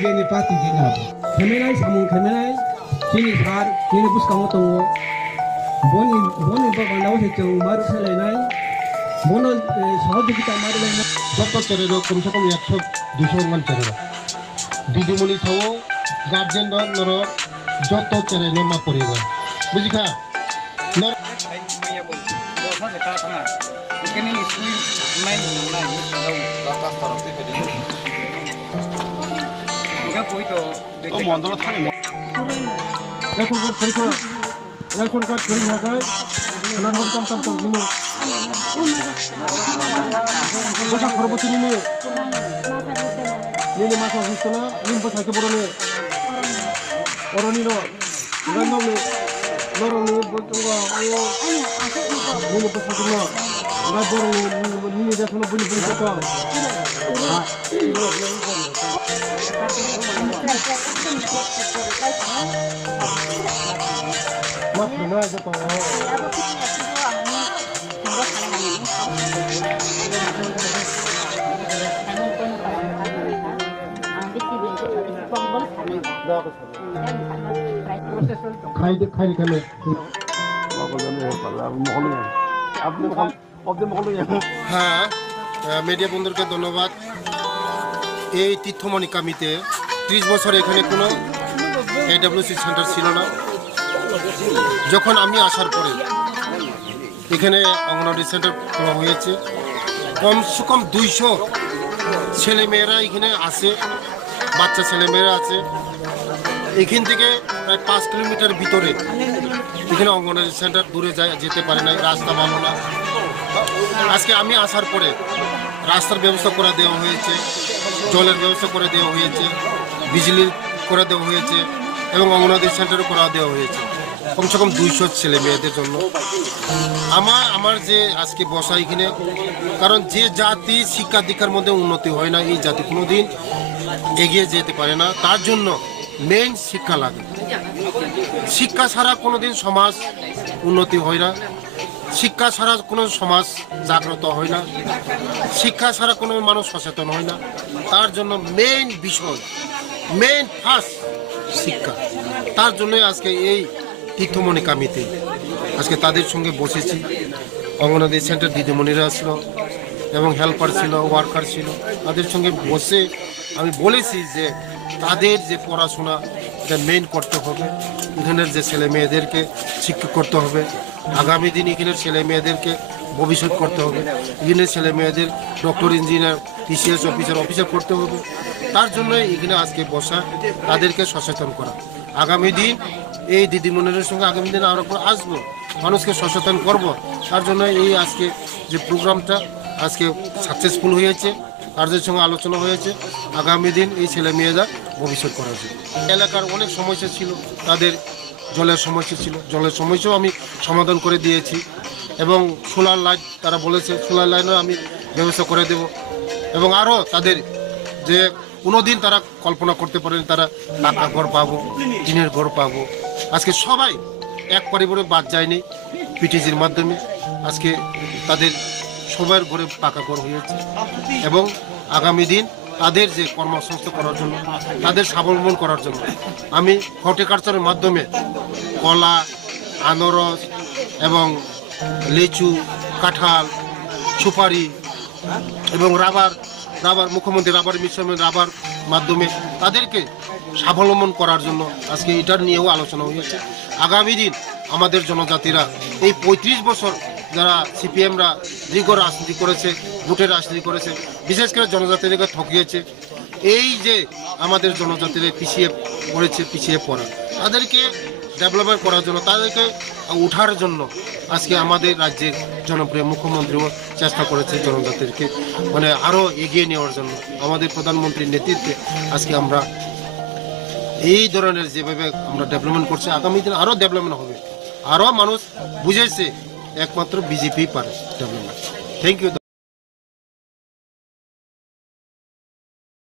제니 파티 디나 케메라이 사문 케메라이 제니 살 제니 부스카모 동고 보니 바바 나오세 정 마루 살레나이 모노 সহযোগিতা মারলেনা যত চেরেরো কমসে কম 100-200 মান চেরেরো দিদিমণি থাও গার্জেন নর যত চেরেনো মা পড়িবা বুঝিখা নর মন্দর থাকে এখন পরীক্ষা এখন কাজ করি না গায় না হল তম দিন বসা খরবতি নিয়ে নিলে মাছ হচ্ছে না নিম্ব থাকে বড়নে অরণির রান্নালে নরলে বলতোগা ও নিলে বসা না না বড় নিয়ে দেখো না বলি বলি কথা মাছ না যেত খাইতে খাইলে হ্যাঁ মিডিয়া বন্ধুকে ধন্যবাদ এই তীর্থমণি কামিতে 30 বছর এখানে কোনো এডব্লিউসি সেন্টার ছিল না যখন আমি আসার পরে এখানে অঙ্গনওয়াড়ি সেন্টার খোলা হয়েছে কমসে কম 200 ছেলেমেয়েরা এখানে আসে বাচ্চা ছেলেমেয়েরা আছে এখান থেকে প্রায় 5 কিলোমিটার ভিতরে এখানে অঙ্গনওয়াড়ি সেন্টার দূরে যেতে পারে না রাস্তা ভালো না আজকে আমি আসার পরে রাস্তার ব্যবস্থা করে দেওয়া হয়েছে জলের ব্যবস্থা করে দেওয়া হয়েছে বিজলি করে দেওয়া হয়েছে এবং অঙ্গনওয়াড়ি সেন্টারও করে দেওয়া হয়েছে কমসে কম 200 ছেলে মেয়েদের জন্য আমার যে আজকে বসা এখানে কারণ যে জাতি শিক্ষা দীক্ষার মধ্যে উন্নতি হয় না এই জাতি কোনোদিন এগিয়ে যেতে পারে না তার জন্য মেইন শিক্ষা লাগে শিক্ষা ছাড়া কোনোদিন সমাজ উন্নতি হয় না শিক্ষা ছাড়া কোনো সমাজ জাগ্রত হয় না শিক্ষা ছাড়া কোনো মানুষ সচেতন হয় না তার জন্য মেইন বিষয় মেইন ফার্স্ট শিক্ষা তার জন্য আজকে এই তীর্থমণি কামিতে আজকে তাদের সঙ্গে বসেছি অঙ্গনওয়াড়ি সেন্টার দিদিমণিরা ছিল এবং হেল্পার ছিল ওয়ার্কার ছিল তাদের সঙ্গে বসে আমি বলেছি যে তাদের যে পড়াশোনা এটা মেইন করতে হবে এখানের যে ছেলে মেয়েদেরকে শিক্ষিত করতে হবে আগামী দিন এখানের ছেলে মেয়েদেরকে ভবিষ্যৎ করতে হবে এখানের ছেলে মেয়েদের ডক্টর ইঞ্জিনিয়ার টিসিএস অফিসার করতে হবে তার জন্য এখানে আজকে বসা তাদেরকে সচেতন করা আগামী দিন এই দিদিমণিদের সঙ্গে আগামী দিন আরও আসবো মানুষকে সচেতন করব তার জন্য এই আজকে যে প্রোগ্রামটা আজকে সাকসেসফুল হয়েছে তাদের সঙ্গে আলোচনা হয়েছে আগামী দিন এই ছেলে মেয়েরা ভবিষ্যৎ করা যায় এলাকার অনেক সমস্যা ছিল তাদের জলের সমস্যা ছিল জলের সমস্যাও আমি সমাধান করে দিয়েছি এবং সোলার লাইট তারা বলেছে সোলার লাইনও আমি ব্যবস্থা করে দেব এবং আরও তাদের যে কোনোদিন তারা কল্পনা করতে পারেন তারা পাকা ঘর পাবো টিনের ঘর পাবো আজকে সবাই এক পরিবারে বাদ যায়নি পিটিজির মাধ্যমে আজকে তাদের সবার ঘরে পাকা ঘর হয়েছে এবং আগামী দিন তাদের যে কর্মসংস্থান করার জন্য তাদের স্বাবলম্বন করার জন্য আমি হর্টিকালচারের মাধ্যমে কলা আনারস এবং লিচু কাঁঠাল সুপারি এবং রাবার মুখ্যমন্ত্রী রাবার মিশনের রাবার মাধ্যমে তাদেরকে স্বাবলম্বন করার জন্য আজকে এটার নিয়েও আলোচনা হয়েছে আগামী দিন আমাদের জনজাতিরা এই 35 বছর যারা সিপিএমরা দীর্ঘ রাজনীতি করেছে ভোটের রাজনীতি করেছে বিশেষ করে জনজাতিদেরকে ঠকিয়েছে এই যে আমাদের জনজাতিরা পিছিয়ে পড়া তাদেরকে ডেভেলপমেন্ট করার জন্য তাদেরকে উঠার জন্য আজকে আমাদের রাজ্যের জনপ্রিয় মুখ্যমন্ত্রীও চেষ্টা করেছে জনজাতিকে মানে আরও এগিয়ে নেওয়ার জন্য আমাদের প্রধানমন্ত্রীর নেতৃত্বে আজকে আমরা এই ধরনের যেভাবে আমরা ডেভেলপমেন্ট করছি আগামী দিন আরও ডেভেলপমেন্ট হবে আরও মানুষ বুঝেছে একমাত্র বিজেপি পারে ডেভেলপমেন্ট থ্যাংক ইউ